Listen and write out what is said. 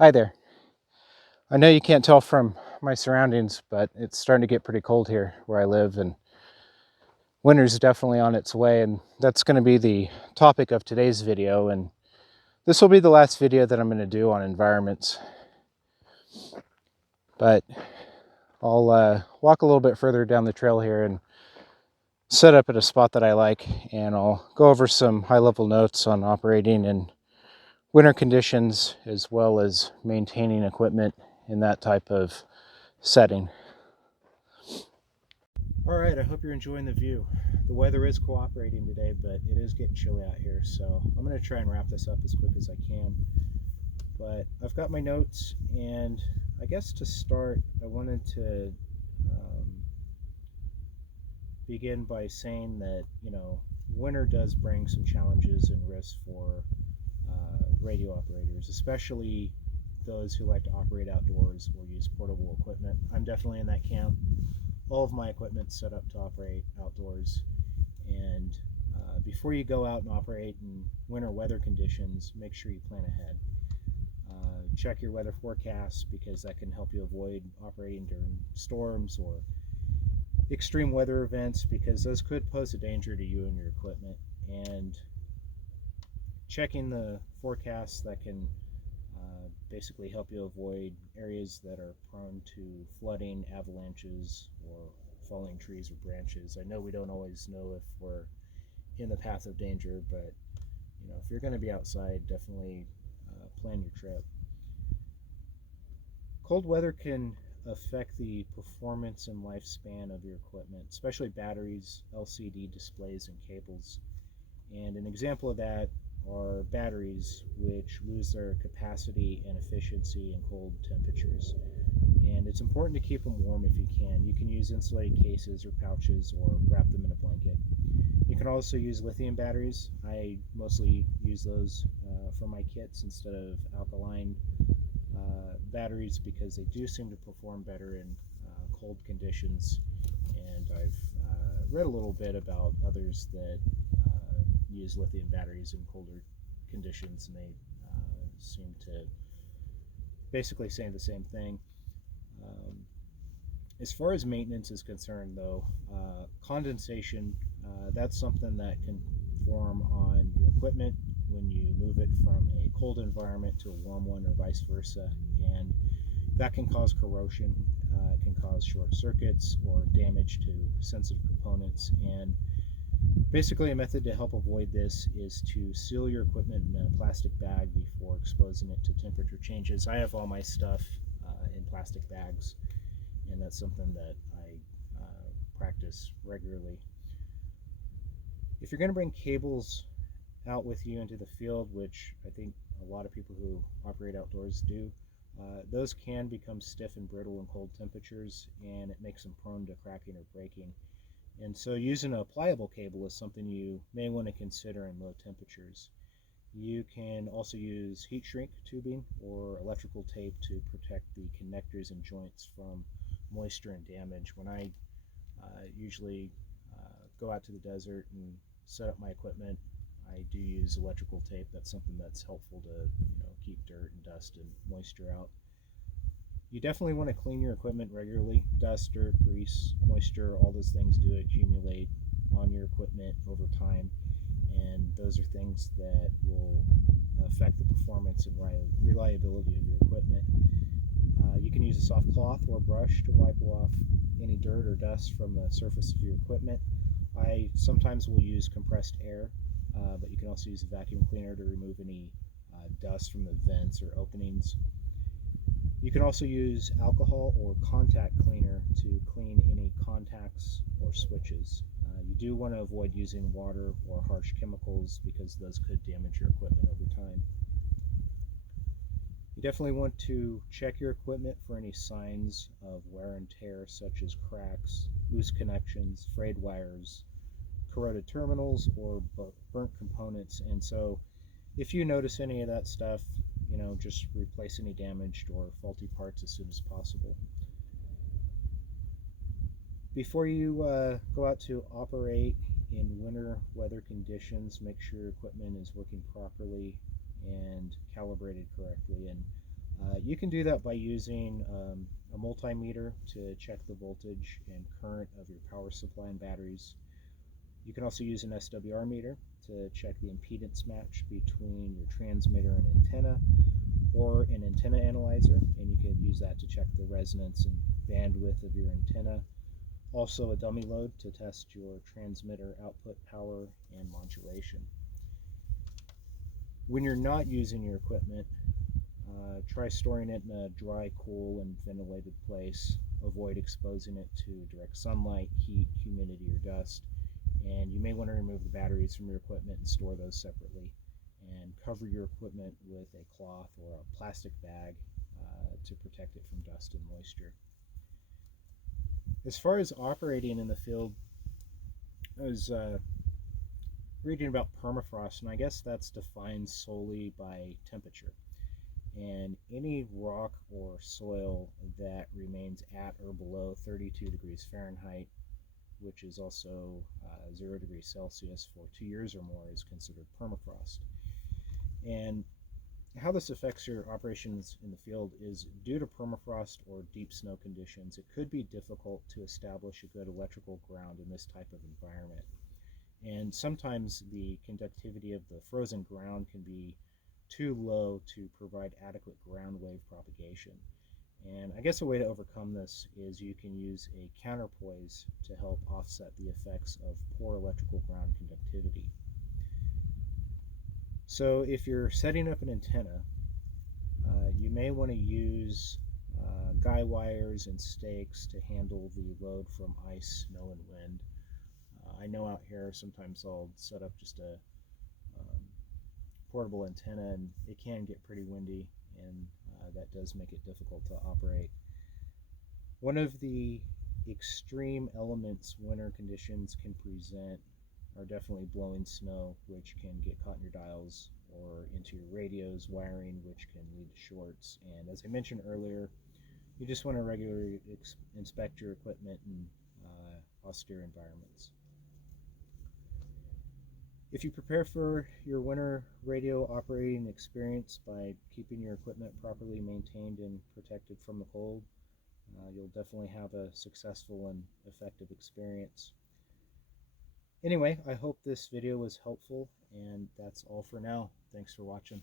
Hi there. I know you can't tell from my surroundings, but it's starting to get pretty cold here where I live, and winter's definitely on its way, and that's going to be the topic of today's video, and this will be the last video that I'm going to do on environments. But I'll walk a little bit further down the trail here and set up at a spot that I like, and I'll go over some high-level notes on operating in winter conditions as well as maintaining equipment in that type of setting. All right, I hope you're enjoying the view. The weather is cooperating today, but it is getting chilly out here, so I'm going to try and wrap this up as quick as I can. But I've got my notes, and I guess to start, I wanted to begin by saying that, winter does bring some challenges and risks for radio operators, especially those who like to operate outdoors or use portable equipment. I'm definitely in that camp. All of my equipment's set up to operate outdoors, and before you go out and operate in winter weather conditions, make sure you plan ahead. Check your weather forecast, because that can help you avoid operating during storms or extreme weather events, because those could pose a danger to you and your equipment. And checking the forecast, that can basically help you avoid areas that are prone to flooding, avalanches, or falling trees or branches. I know we don't always know if we're in the path of danger, but if you're going to be outside, definitely plan your trip. Cold weather can affect the performance and lifespan of your equipment, especially batteries, LCD displays, and cables. And an example of that are batteries, which lose their capacity and efficiency in cold temperatures. And it's important to keep them warm if you can. You can use insulated cases or pouches, or wrap them in a blanket. You can also use lithium batteries. I mostly use those for my kits instead of alkaline batteries, because they do seem to perform better in cold conditions. And I've read a little bit about others that use lithium batteries in colder conditions, and they seem to basically say the same thing. As far as maintenance is concerned, though, condensation, that's something that can form on your equipment when you move it from a cold environment to a warm one, or vice versa. And that can cause corrosion, it can cause short circuits or damage to sensitive components. And basically, a method to help avoid this is to seal your equipment in a plastic bag before exposing it to temperature changes. I have all my stuff in plastic bags, and that's something that I practice regularly. If you're going to bring cables out with you into the field, which I think a lot of people who operate outdoors do, those can become stiff and brittle in cold temperatures, and it makes them prone to cracking or breaking. And so using a pliable cable is something you may want to consider in low temperatures. You can also use heat shrink tubing or electrical tape to protect the connectors and joints from moisture and damage. When I usually go out to the desert and set up my equipment, I do use electrical tape. That's something that's helpful to keep dirt and dust and moisture out. You definitely want to clean your equipment regularly. Dust, dirt, grease, moisture, all those things do accumulate on your equipment over time, and those are things that will affect the performance and reliability of your equipment. You can use a soft cloth or brush to wipe off any dirt or dust from the surface of your equipment. I sometimes will use compressed air, but you can also use a vacuum cleaner to remove any dust from the vents or openings. You can also use alcohol or contact cleaner to clean any contacts or switches. You do want to avoid using water or harsh chemicals, because those could damage your equipment over time. You definitely want to check your equipment for any signs of wear and tear, such as cracks, loose connections, frayed wires, corroded terminals, or burnt components. And so if you notice any of that stuff, just replace any damaged or faulty parts as soon as possible. Before you go out to operate in winter weather conditions, make sure your equipment is working properly and calibrated correctly. And You can do that by using a multimeter to check the voltage and current of your power supply and batteries. You can also use an SWR meter to check the impedance match between your transmitter and antenna, or an antenna analyzer, and you can use that to check the resonance and bandwidth of your antenna. Also a dummy load to test your transmitter output power and modulation. When you're not using your equipment, try storing it in a dry, cool, and ventilated place. Avoid exposing it to direct sunlight, heat, humidity, or dust. And you may want to remove the batteries from your equipment and store those separately. And cover your equipment with a cloth or a plastic bag to protect it from dust and moisture. As far as operating in the field, I was reading about permafrost, and I guess that's defined solely by temperature. And any rock or soil that remains at or below 32 degrees Fahrenheit, which is also 0 degrees Celsius for 2 years or more, is considered permafrost. And how this affects your operations in the field is due to permafrost or deep snow conditions, it could be difficult to establish a good electrical ground in this type of environment. And sometimes the conductivity of the frozen ground can be too low to provide adequate ground wave propagation. And I guess a way to overcome this is you can use a counterpoise to help offset the effects of poor electrical ground conductivity. So if you're setting up an antenna, you may want to use guy wires and stakes to handle the load from ice, snow, and wind. I know out here sometimes I'll set up just a portable antenna, and it can get pretty windy, and that does make it difficult to operate. One of the extreme elements winter conditions can present are definitely blowing snow, which can get caught in your dials or into your radios wiring, which can lead to shorts. And as I mentioned earlier, you just want to regularly inspect your equipment in austere environments. If you prepare for your winter radio operating experience by keeping your equipment properly maintained and protected from the cold, you'll definitely have a successful and effective experience. Anyway, I hope this video was helpful, and that's all for now. Thanks for watching.